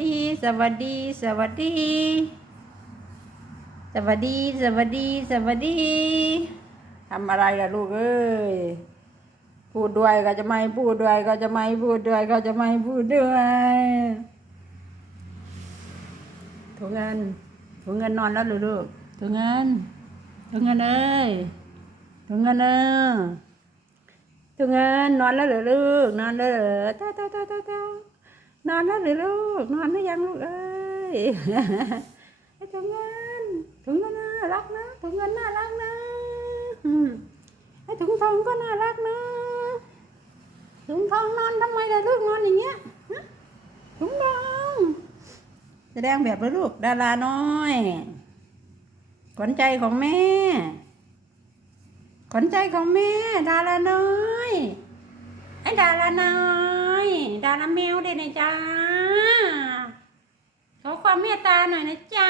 ดี สวัสดี สวัสดี สวัสดี สวัสดี สวัสดีทำอะไรล่ะลูกเอ้ย พูดด้วยก็จะไม่พูดด้วยก็จะไม่พูดด้วยก็จะไม่พูดด้วยถุงเงินถุงเงินนอนแล้วลูกถุงเงินถุงเงินเอ้ยถุงเงินเอ้ยถุงเงินนอนแล้วเหรอลูกนอนแล้วเหรอต้าเต้าเต้าเต้าเต้า นอนแล้วหรือลูก นอนหรือยังลูกเอ้ยไอ้ถุงเงินถุงเงินน่ารักนะถุงเงินน่ารักนะไอ้ถุงทองก็น่ารักนะถุงทองนอนทำไมล่ะลูกนอนอย่างเงี้ยถุงทองแสดงแบบแล้วลูกดาราน้อยขวัญใจของแม่ขวัญใจของแม่ ดาราน้อย ไอ้ดาราน้อย แมวเด้นะจ้าขอความเมตตาหน่อยนะจ๊ะนะจ๊ะ